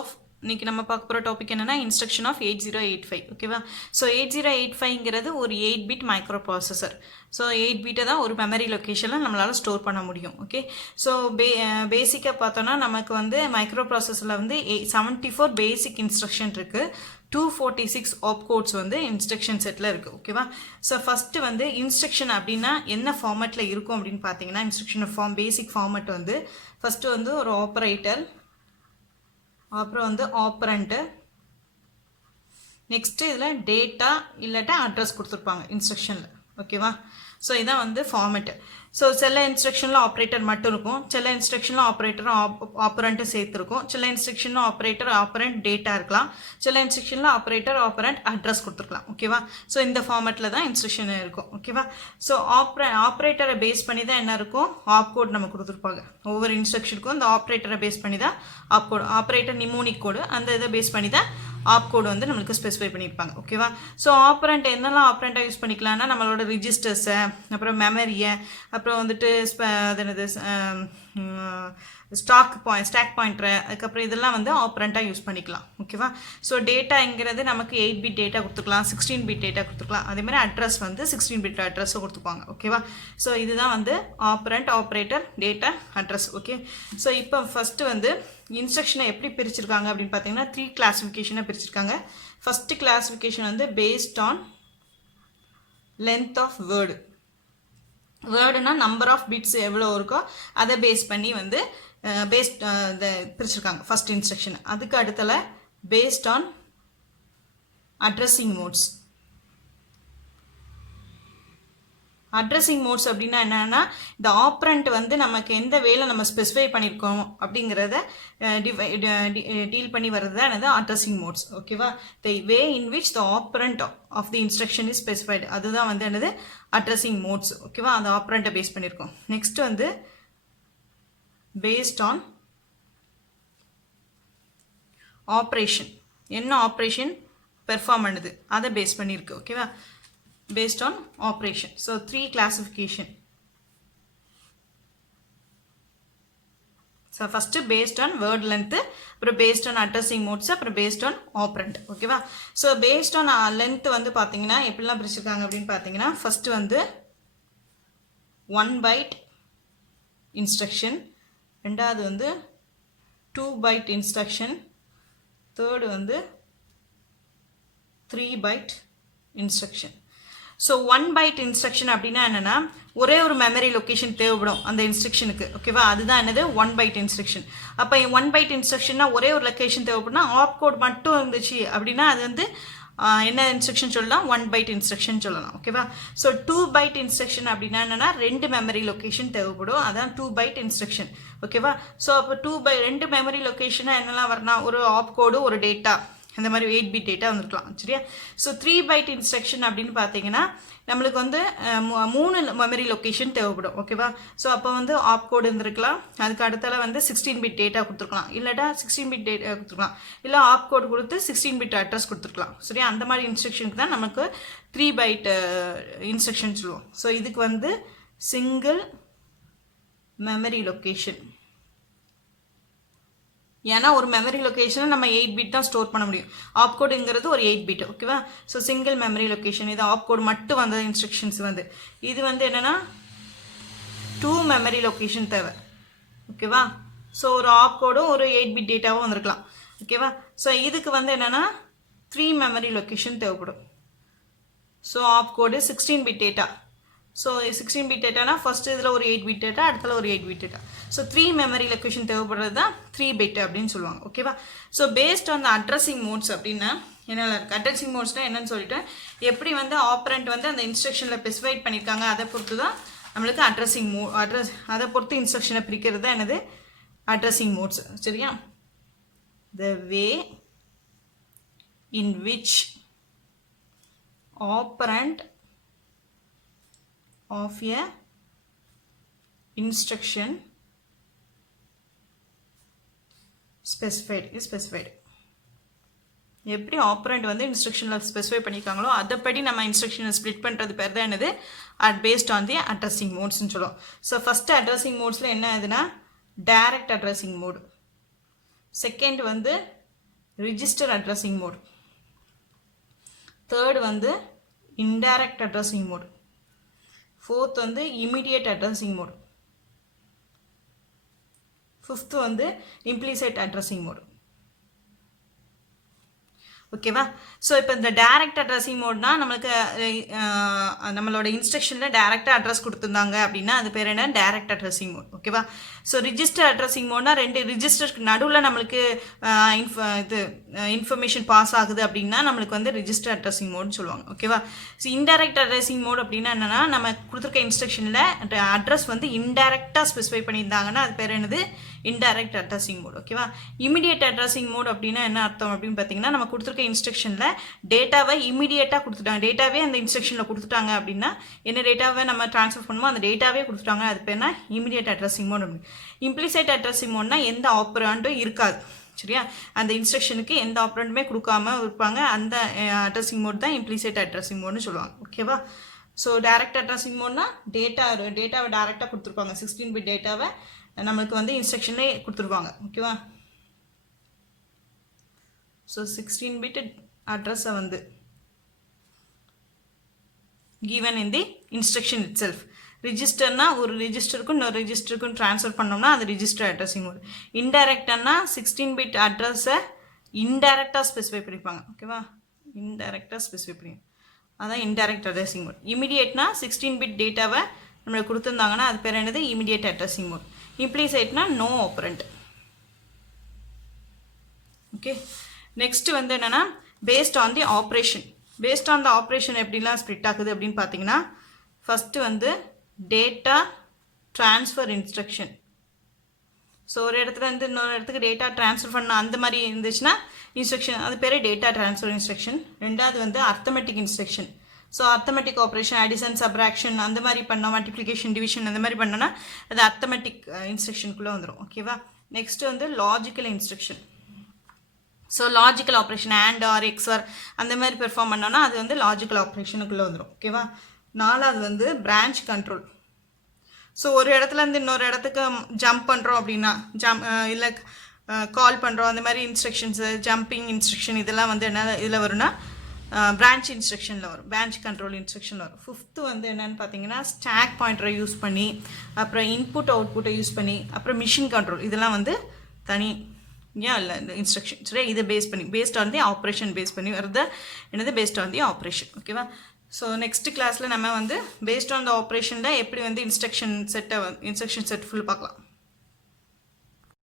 of இன்னைக்கு நம்ம பார்க்க போகிற டாபிக் என்னன்னா இன்ஸ்ட்ரக்ஷன் ஆஃப் 8085 ஓகேவா. ஸோ 8085ங்கிறது ஒரு 8 பிட் மைக்ரோ ப்ராசஸர். ஸோ 8 பிட்டை தான் ஒரு மெமரி லொக்கேஷனில் நம்மளால் ஸ்டோர் பண்ண முடியும். ஓகே, ஸோ பேசிக்காக பார்த்தோன்னா நமக்கு வந்து மைக்ரோ ப்ராசஸரில் வந்து 74 பேசிக் இன்ஸ்ட்ரக்ஷன் இருக்குது. 246 ஆப்கோட்ஸ் வந்து இன்ஸ்ட்ரக்ஷன் செட்டில் இருக்குது. ஓகேவா. ஸோ ஃபஸ்ட்டு வந்து இன்ஸ்ட்ரக்ஷன் அப்படின்னா என்ன ஃபார்மேட்டில் இருக்கும் அப்படின்னு பார்த்தீங்கன்னா, இன்ஸ்ட்ரக்ஷன் பேசிக் ஃபார்மேட் வந்து ஃபஸ்ட்டு வந்து ஒரு ஆப்ரேட்டர், அப்புறம் வந்து ஆப்ரண்ட்டு, நெக்ஸ்ட்டு இதில் டேட்டா இல்லாட்டா அட்ரஸ் கொடுத்துருப்பாங்க இன்ஸ்ட்ரக்ஷனில். ஓகேவா. ஸோ இதான் வந்து ஃபார்மெட்டு. ஸோ சில இன்ஸ்ட்ரக்ஷனில் ஆப்ரேட்டர் மட்டும் இருக்கும், சில இன்ஸ்ட்ரக்ஷனில் ஆப்ரேட்டரும் ஆப்ரண்ட்டும் சேர்த்துருக்கும், சில இன்ஸ்ட்ரக்ஷனில் ஆப்ரேட்டர் ஆப்ரண்ட் டேட்டா இருக்கலாம், சில இன்ஸ்ட்ரக்ஷனில் ஆப்ரேட்டர் ஆப்ரண்ட் அட்ரஸ் கொடுத்துருக்கலாம். ஓகேவா. ஸோ இந்த ஃபார்மெட்டில் தான் இன்ஸ்ட்ரக்ஷன் இருக்கும். ஓகேவா. ஸோ ஆப்ரேட்டரை பேஸ் பண்ணி தான் என்ன இருக்கும், ஆப்கோட் நம்ம கொடுத்துருப்பாங்க. ஒவ்வொரு இன்ஸ்ட்ரக்ஷனுக்கும் இந்த ஆப்ரேட்டரை பேஸ் பண்ணி தான் ஆப்கோடு, ஆப்ரேட்டர் நிமோனிக் கோடு, அந்த இதை பேஸ் பண்ணி தான் ஆப்கோடு வந்து நம்மளுக்கு ஸ்பெசிஃபை பண்ணியிருப்பாங்க. ஓகேவா. ஸோ ஆப்ரண்ட் என்னெல்லாம் ஆப்ரண்ட்டாக யூஸ் பண்ணிக்கலாம்னா, நம்மளோட ரிஜிஸ்டர்ஸை, அப்புறம் மெமரியை, அப்புறம் வந்துட்டு அது என்னது ஸ்டாக் பாயிண்டரை, அதுக்கப்புறம் இதெல்லாம் வந்து ஆப்ரண்ட்டாக யூஸ் பண்ணிக்கலாம். ஓகேவா. ஸோ டேட்டாங்கிறது நமக்கு 8 பிட் டேட்டா கொடுத்துக்கலாம், 16 பிட் டேட்டா கொடுத்துக்கலாம், அதேமாதிரி அட்ரஸ் வந்து 16 பிட் அட்ரஸும் கொடுத்துப்பாங்க. ஓகேவா. ஸோ இதுதான் வந்து operand, operator, data, address. Okay. So இப்போ ஃபஸ்ட்டு வந்து இன்ஸ்ட்ரக்ஷனை எப்படி பிரிச்சிருக்காங்க அப்படின்னு பார்த்தீங்கன்னா 3 கிளாஸிஃபிகேஷனாக பிரிச்சிருக்காங்க. ஃபஸ்ட்டு கிளாஸிஃபிகேஷன் வந்து based on length of word. வேர்டுனா நம்பர் ஆஃப் பிட்ஸ் எவ்வளோ இருக்கோ அதை பேஸ் பண்ணி வந்து பிரிச்சிருக்காங்க ஃபஸ்ட் இன்ஸ்ட்ரக்ஷன். அதுக்கு அடுத்தல based on addressing modes. Addressing modes அப்படின்னா என்னென்னா, இந்த ஆப்ரண்ட் வந்து நமக்கு எந்த வேலை நம்ம ஸ்பெசிஃபை பண்ணியிருக்கோம் அப்படிங்கிறத டீல் பண்ணி வர்றது தான் என்னது அட்ரஸிங் மோட்ஸ். ஓகேவா. The way in which the operand of the instruction is specified, அதுதான் வந்து என்னது அட்ரஸிங் மோட்ஸ். ஓகேவா. அந்த ஆப்ரண்ட்டை பேஸ் பண்ணியிருக்கோம். நெக்ஸ்ட் வந்து பேஸ்ட் ஆன் ஆப்ரேஷன், என்ன ஆப்ரேஷன் பெர்ஃபார்ம் பண்ணுது அதை பேஸ் பண்ணியிருக்கு. ஓகேவா. based on operation. So 3 classification. So first based on word length, அப்புறம் based on addressing modes, அப்புறம் based on operand. ஓகேவா. So based on length வந்து பார்த்தீங்கன்னா எப்படிலாம் பிரிச்சிருக்காங்க அப்படின்னு பார்த்தீங்கன்னா, first வந்து 1 byte instruction, ரெண்டாவது வந்து 2 byte instruction, third வந்து 3 byte instruction. So 1 byte instruction அப்படின்னா என்னென்னா, ஒரே ஒரு மெமரி லொக்கேஷன் தேவைப்படும் அந்த இன்ஸ்ட்ரக்ஷனுக்கு. ஓகேவா. அதுதான் என்னது 1 பைட் இன்ஸ்ட்ரக்ஷன். அப்போ 1 பைட் இன்ஸ்ட்ரக்ஷன்னா ஒரே ஒரு லொக்கேஷன் தேவைப்படுனா ஆப்கோட் மட்டும் இருந்துச்சு அப்படின்னா அது வந்து என்ன இன்ஸ்ட்ரக்ஷன் சொல்லலாம், 1 பைட் இன்ஸ்ட்ரக்ஷன் சொல்லலாம். ஓகேவா. ஸோ 2 பைட் இன்ஸ்ட்ரக்ஷன் அப்படின்னா என்னென்னா 2 மெமரி லொக்கேஷன் தேவைப்படும், அதான் 2 பைட் இன்ஸ்ட்ரக்ஷன். ஓகேவா. ஸோ அப்போ 2 மெமரி லொக்கேஷனாக என்னெல்லாம் வரணும், ஒரு ஆப்கோடு, ஒரு டேட்டா, அந்த மாதிரி 8 பிட் டேட்டா வந்துருக்கலாம். சரியா. ஸோ 3 பைட் இன்ஸ்ட்ரக்ஷன் அப்படின்னு பார்த்தீங்கன்னா நம்மளுக்கு வந்து 3 மெமரி லொக்கேஷன் தேவைப்படும். ஓகேவா. ஸோ அப்போ வந்து ஆப்கோடு இருந்திருக்கலாம், அதுக்கு அடுத்தால வந்து 16 பிட் டேட்டா கொடுத்துருக்கலாம், இல்லாட்டா 16 பிட் டேட்டா கொடுத்துருக்கலாம், இல்லை ஆப்கோடு கொடுத்து 16 பிட் அட்ரஸ் கொடுத்துருக்கலாம். சரியா. அந்த மாதிரி இன்ஸ்ட்ரக்ஷனுக்கு தான் நமக்கு 3 பைட் இன்ஸ்ட்ரக்ஷன் சொல்லுவோம். ஸோ இதுக்கு வந்து சிங்கிள் மெமரி லொக்கேஷன். ஏன்னா ஒரு மெமரி லொக்கேஷனை நம்ம 8 பிட் தான் ஸ்டோர் பண்ண முடியும். ஆப்கோடுங்கிறது ஒரு 8 பிட். ஓகேவா. ஸோ சிங்கிள் மெமரி லொக்கேஷன், இது ஆப்கோடு மட்டும் வந்த இன்ஸ்ட்ரக்ஷன்ஸ் வந்து இது வந்து என்னென்னா 2 மெமரி லொக்கேஷன் தேவை. ஓகேவா. ஸோ ஒரு ஆப்கோடும் ஒரு 8 பிட் டேட்டாவும் வந்திருக்கலாம். ஓகேவா. ஸோ இதுக்கு வந்து என்னென்னா 3 மெமரி லொக்கேஷன் தேவைப்படும். So opcode 16 bit data. So 16 bit டேட்டானா ஃபஸ்ட்டு இதில் ஒரு 8 பிட் டேட்டா, அடுத்தல ஒரு 8 bit data. So 3 memory location தேவைப்படுறது தான் 3 பிட் அப்படின்னு சொல்லுவாங்க. ஓகேவா. So based on the addressing modes அப்படின்னா என்னெல்லாம் இருக்குது, அட்ரஸிங் மோட்ஸ்னால் என்னன்னு சொல்லிட்டேன். எப்படி வந்து ஆப்ரண்ட் வந்து அந்த இன்ஸ்ட்ரக்ஷனில் ஸ்பெசிஃபைட் பண்ணியிருக்காங்க அதை பொறுத்து தான் நம்மளுக்கு அட்ரஸிங் அதை பொறுத்து இன்ஸ்ட்ரக்ஷனை பிரிக்கிறது தான் என்னது அட்ரஸிங் மோட்ஸ். சரியா. The way in which operand of a instruction specified is specified. எப்படி ஆப்ரண்ட் வந்து இன்ஸ்ட்ரக்ஷனில் ஸ்பெசிஃபை பண்ணியிருக்காங்களோ அதைப்படி நம்ம இன்ஸ்ட்ரக்ஷனை ஸ்ப்ளிட் பண்ணுறது பேர் தான் என்னது பேஸ்ட் ஆன் தி அட்ரஸிங் மோட்ஸ்ன்னு சொல்லுவோம். ஸோ ஃபஸ்ட்டு அட்ரஸிங் மோட்ஸில் என்ன ஆகுதுன்னா டைரக்ட் அட்ரஸிங் மோடு, செகண்ட் வந்து register addressing mode. Third வந்து indirect addressing mode. Fourth வந்து immediate addressing mode. Fifth வந்து implicit addressing mode. ஓகேவா ஸோ இப்போ இந்த டைரக்ட் அட்ரஸிங் மோட்னா நம்மளுக்கு நம்மளோட இன்ஸ்ட்ரக்ஷனில் டைரெக்டாக அட்ரஸ் கொடுத்துருந்தாங்க அப்படின்னா அது பேர் என்ன டைரக்ட் அட்ரஸிங் மோட் ஓகேவா ஸோ ரிஜிஸ்டர் அட்ரஸிங் மோட்னா ரெண்டு ரிஜிஸ்டருக்கு நடுவில் நம்மளுக்கு இன்ஃபர்மேஷன் பாஸ் ஆகுது அப்படின்னா நம்மளுக்கு வந்து ரிஜிஸ்டர் அட்ரஸிங் மோட்னு சொல்லுவாங்க ஓகேவா ஸோ இன்டைரக்ட் அட்ரஸிங் மோட் அப்படின்னா என்னென்னா நம்ம கொடுத்துருக்க இன்ஸ்ட்ரக்ஷனில் அட்ரஸ் வந்து இன்டைரக்டாக ஸ்பெசிஃபை பண்ணியிருந்தாங்கன்னா அது பேர் என்னது இன்டைரக்ட் அட்ரஸிங் மோட் ஓகேவா இமிடியேட் அட்ரஸிங் மோட் அப்படின்னா என்ன அர்த்தம் அப்படின்னு பார்த்தீங்கன்னா நம்ம கொடுத்துருக்க இன்ஸ்ட்ரக்ஷனில் டேட்டாவை இமிடியேட்டாக கொடுத்துட்டாங்க டேட்டாவே அந்த இன்ஸ்ட்ரக்ஷனில் கொடுத்துட்டாங்க அப்படின்னா என்ன டேட்டாவை நம்ம ட்ரான்ஸ்ஃபர் பண்ணுமோ அந்த டேட்டாவே கொடுத்துட்டாங்க அது பேர் என்ன இமிடியேட் அட்ரஸிங் மோட் அப்படின்னு இம்ப்ளிசைட் அட்ரஸிங் மோட்னா எந்த ஆப்ரண்டும் இருக்காது சரியா அந்த இன்ஸ்ட்ரக்ஷனுக்கு எந்த ஆப்ரண்ட்டுமே கொடுக்காம இருப்பாங்க அந்த அட்ரஸிங் மோட் தான் இம்ப்ளிசைட் அட்ரஸிங் மோட்னு சொல்லுவாங்க ஓகேவா ஸோ டைரக்ட் அட்ரஸிங் மோட்னா டேட்டாவை டேரெக்டாக கொடுத்துருப்பாங்க 16 பிட் டேட்டாவை நம்மளுக்கு வந்து இன்ஸ்ட்ரக்ஷன்லேயே கொடுத்துருவாங்க ஓகேவா ஸோ 16 பிட் அட்ரஸை வந்து given in the instruction itself ரிஜிஸ்டர்னா ஒரு ரிஜிஸ்டருக்கும் இன்னொரு ரிஜிஸ்டருக்கும் ட்ரான்ஸ்ஃபர் பண்ணோம்னா அது ரிஜிஸ்டர் அட்ரஸிங் மோட் இன்டைரக்டானா 16 பிட் அட்ரஸை இன்டைரக்டாக ஸ்பெசிஃபை பண்ணிப்பாங்க ஓகேவா இன்டைரக்டாக ஸ்பெசிஃபை பண்ணி அதான் இன்டைரக்ட் அட்ரஸிங் மோட் இமிடியேட்னா 16 பிட் டேட்டாவை நம்மளுக்கு கொடுத்துருந்தாங்கன்னா அது பேர் என்னது இமிடியேட் அட்ரஸிங் மோட் இம்ப்ளிசைட்னா நோ ஆப்பரண்ட் ஓகே நெக்ஸ்ட் வந்து என்னென்னா பேஸ்ட் ஆன் தி ஆப்ரேஷன் எப்படிலாம் ஸ்ப்ளிட் ஆகுது அப்படின்னு பார்த்தீங்கன்னா ஃபஸ்ட்டு வந்து டேட்டா ட்ரான்ஸ்ஃபர் இன்ஸ்ட்ரக்ஷன் ஸோ ஒரு இடத்துல இருந்து இன்னொரு இடத்துக்கு டேட்டா ட்ரான்ஸ்ஃபர் பண்ண அந்த மாதிரி இருந்துச்சுன்னா இன்ஸ்ட்ரக்ஷன் அது பேர் டேட்டா ட்ரான்ஸ்ஃபர் இன்ஸ்ட்ரக்ஷன் ரெண்டாவது வந்து arithmetic instruction so arithmetic operation addition subtraction அந்த மாதிரி பண்ணோம் மல்டிப்ளிகேஷன் டிவிஷன் அந்த மாதிரி பண்ணோன்னா அது அர்த்தமெட்டிக் இன்ஸ்ட்ரக்ஷனுக்குள்ளே வந்துடும் ஓகேவா நெக்ஸ்ட்டு வந்து logical instruction so logical operation and or xor அந்த மாதிரி பெர்ஃபார்ம் பண்ணோன்னா அது வந்து லாஜிக்கல் ஆப்ரேஷனுக்குள்ளே வந்துடும் ஓகேவா நாலாவது வந்து பிரான்ச் கண்ட்ரோல் ஸோ ஒரு இடத்துலேருந்து இன்னொரு இடத்துக்கு ஜம்ப் பண்ணுறோம் அப்படின்னா இல்லை கால் பண்ணுறோம் அந்த மாதிரி இன்ஸ்ட்ரக்ஷன்ஸு ஜம்பிங் இன்ஸ்ட்ரக்ஷன் இதெல்லாம் வந்து என்ன இதில் வரும்னா பிரான்ச் இன்ஸ்ட்ரக்ஷனில் வரும் பிரான்ச் கண்ட்ரோல் இன்ஸ்ட்ரக்ஷனில் வரும் ஃபிஃப்த்து வந்து என்னென்னு பார்த்தீங்கன்னா ஸ்டாக் பாயிண்டரை யூஸ் பண்ணி அப்புறம் இன்புட் அவுட்புட்டை யூஸ் பண்ணி அப்புறம் மிஷின் கண்ட்ரோல் இதெல்லாம் வந்து தனி ஏன் இல்லை இந்த இன்ஸ்ட்ரக்ஷன் சரி இதை based on the operation base பண்ணி வருது என்னது பேஸ்ட் ஆன் தி ஆப்ரேஷன் ஓகேவா ஸோ நெக்ஸ்ட் கிளாஸில் நம்ம வந்து பேஸ்ட் ஆன் த ஆப்ரேஷனில் எப்படி வந்து இன்ஸ்ட்ரக்ஷன் செட் ஃபுல் பார்க்கலாம்